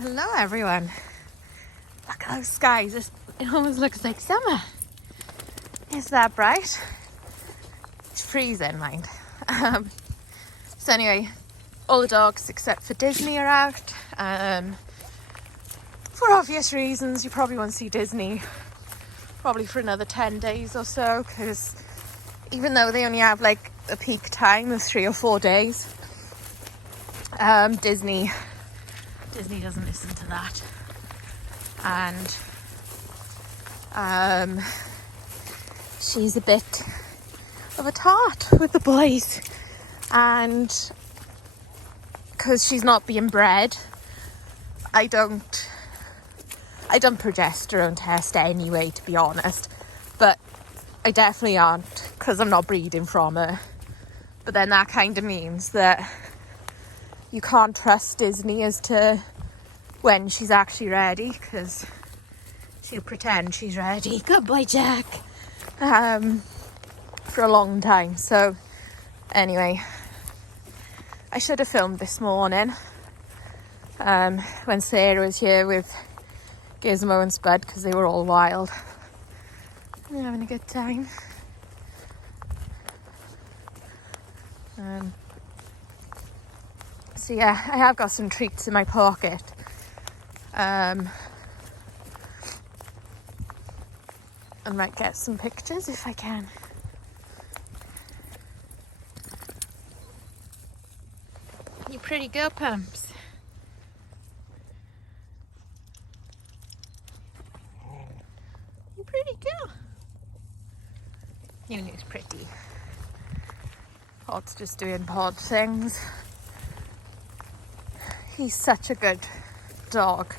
Hello everyone. Look at those skies. It almost looks like summer. Is that bright? It's freezing, mind. So anyway, all the dogs except for Disney are out. For obvious reasons, you probably won't see Disney probably for another 10 days or so, because even though they only have like a peak time of 3 or 4 days, Disney doesn't listen to that. And she's a bit of a tart with the boys, and because she's not being bred, I don't progesterone test anyway, to be honest, but I definitely aren't, because I'm not breeding from her. But then that kind of means that you can't trust Disney as to when she's actually ready, because she'll pretend she's ready. Good boy, Jack. For a long time. So anyway, I should have filmed this morning when Sarah was here with Gizmo and Spud, because they were all wild. They're having a good time. So yeah, I have got some treats in my pocket. I might get some pictures if I can. You pretty girl, Pumps. You pretty girl. You know who's pretty. Pod's just doing pod things. He's such a good dog.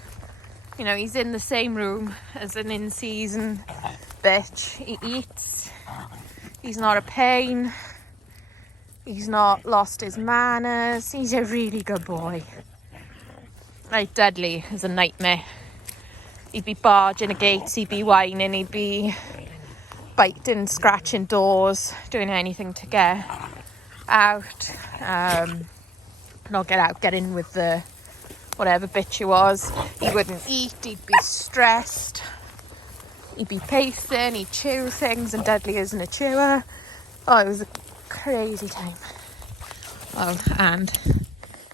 You know, he's in the same room as an in-season bitch. He eats. He's not a pain. He's not lost his manners. He's a really good boy. Like Dudley is a nightmare. He'd be barging the gates, he'd be whining, he'd be biting, scratching doors, doing anything to get out. Not get out, get in with the whatever bitch he was. He wouldn't eat, he'd be stressed, he'd be pacing, he'd chew things, and Dudley isn't a chewer. Oh, it was a crazy time. Oh, and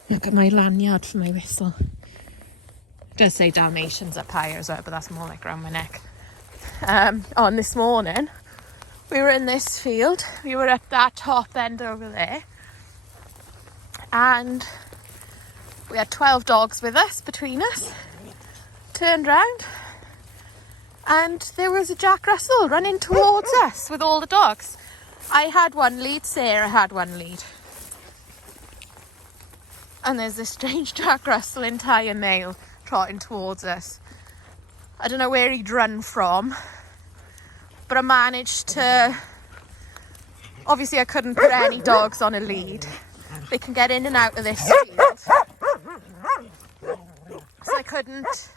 look at my lanyard for my whistle. It does say Dalmatians up higher as well, but that's more like around my neck. On this morning, we were in this field. We were at that top end over there. And we had 12 dogs with us, between us. Turned round, and there was a Jack Russell running towards us with all the dogs. I had one lead, Sarah had one lead. And there's this strange Jack Russell entire male trotting towards us. I don't know where he'd run from, but I managed to... Obviously, I couldn't put any dogs on a lead. They can get in and out of this field. So I couldn't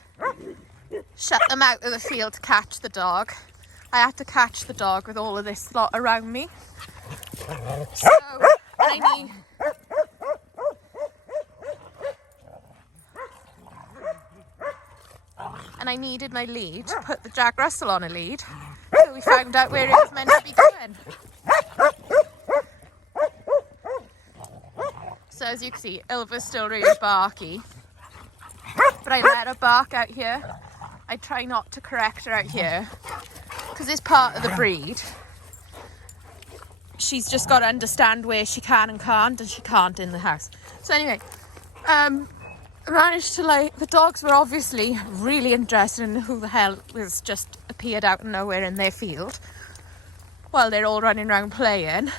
shut them out of the field to catch the dog. I had to catch the dog with all of this lot around me. So I needed my lead to put the Jack Russell on a lead. So we found out where it was meant to be going. So as you can see, Ilva's still really barky. But I let her bark out here. I try not to correct her out here, because it's part of the breed. She's just got to understand where she can and can't, and she can't in the house. So anyway, I managed to, the dogs were obviously really interested in who the hell was just appeared out of nowhere in their field while they're all running around playing.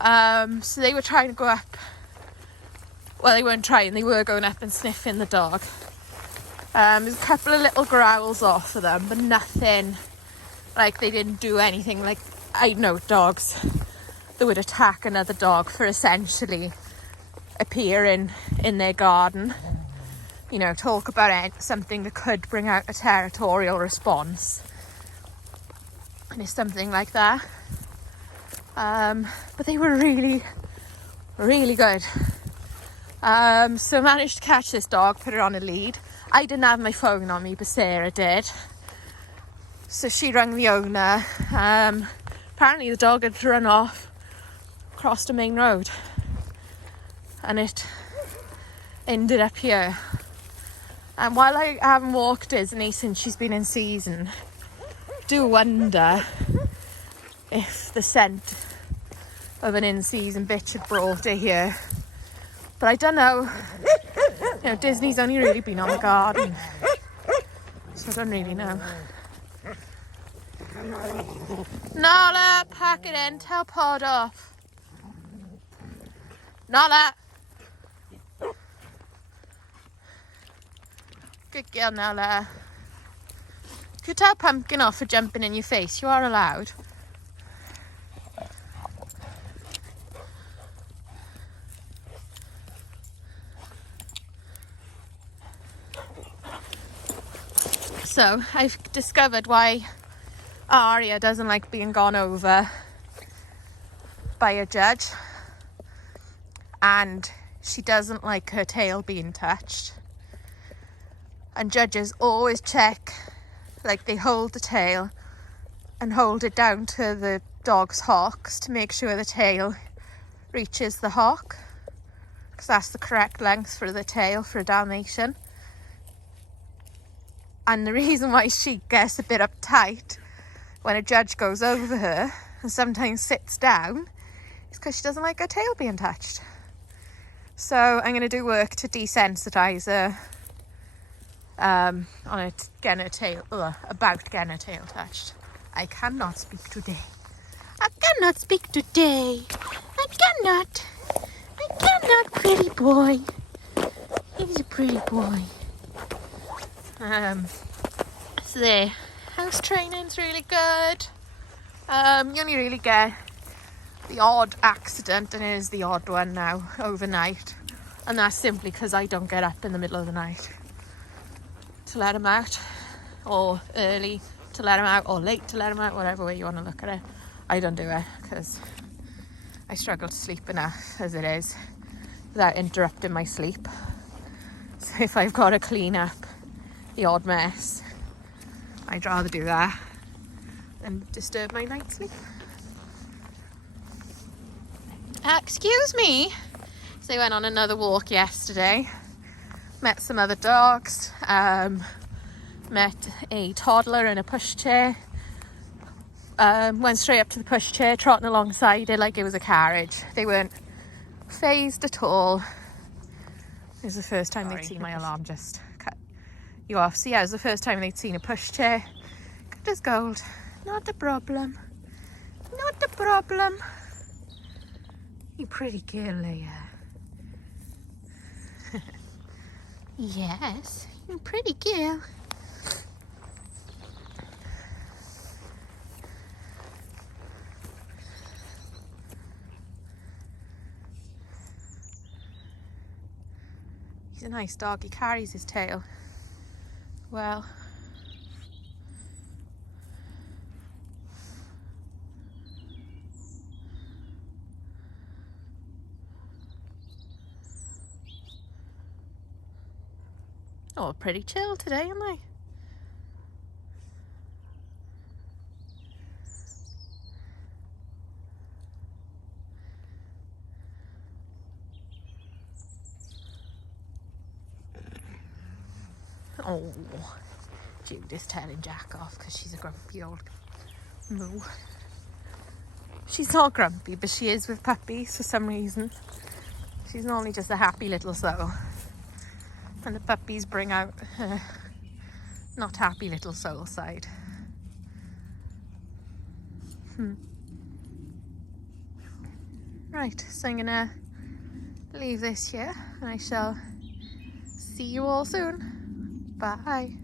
So they were trying to go up. Well, they weren't trying, they were going up and sniffing the dog. There's a couple of little growls off of them, but nothing, like they didn't do anything. Like, I know dogs that would attack another dog for essentially appearing in their garden. You know, talk about something that could bring out a territorial response. And it's something like that. But they were really, really good. So I managed to catch this dog, put her on a lead. I didn't have my phone on me, but Sarah did. So she rang the owner. Apparently the dog had run off, crossed a main road, and it ended up here. And while I haven't walked Disney since she's been in season, I do wonder if the scent of an in-season bitch had brought her here. But I don't know. You know, Disney's only really been on the garden, so I don't really know. Nala, pack it in, tell Pod off. Nala. Good girl, Nala. If you tell Pumpkin off for jumping in your face, you are allowed. So I've discovered why Aria doesn't like being gone over by a judge, and she doesn't like her tail being touched. And judges always check, like they hold the tail and hold it down to the dog's hocks to make sure the tail reaches the hock, because that's the correct length for the tail for a Dalmatian. And the reason why she gets a bit uptight when a judge goes over her and sometimes sits down is because she doesn't like her tail being touched. So I'm going to do work to desensitize her on it getting her tail, about getting her tail touched. I cannot speak today. I cannot speak today. I cannot, pretty boy. He's a pretty boy. So there, house training's really good. You only really get the odd accident, and it is the odd one now, overnight. And that's simply because I don't get up in the middle of the night to let him out, or early to let him out, or late to let him out, whatever way you want to look at it. I don't do it because I struggle to sleep enough as it is without interrupting my sleep. So if I've got to clean up the odd mess, I'd rather do that than disturb my night's sleep. Excuse me. So I went on another walk yesterday, met some other dogs, met a toddler in a pushchair, went straight up to the pushchair, trotting alongside it like it was a carriage. They weren't phased at all. It was the first time they'd seen my alarm just cut you off. So yeah, it was the first time they'd seen a pushchair. Good as gold. Not a problem. Not a problem. You pretty girl, Leia. Yes, you pretty girl. He's a nice dog. He carries his tail well. Oh, pretty chill today, aren't they? Oh, Judith's telling Jack off because she's a grumpy old moo. She's not grumpy, but she is with puppies for some reason. She's normally just a happy little soul. And the puppies bring out her not happy little soul side. Right, so I'm gonna leave this here and I shall see you all soon. Bye.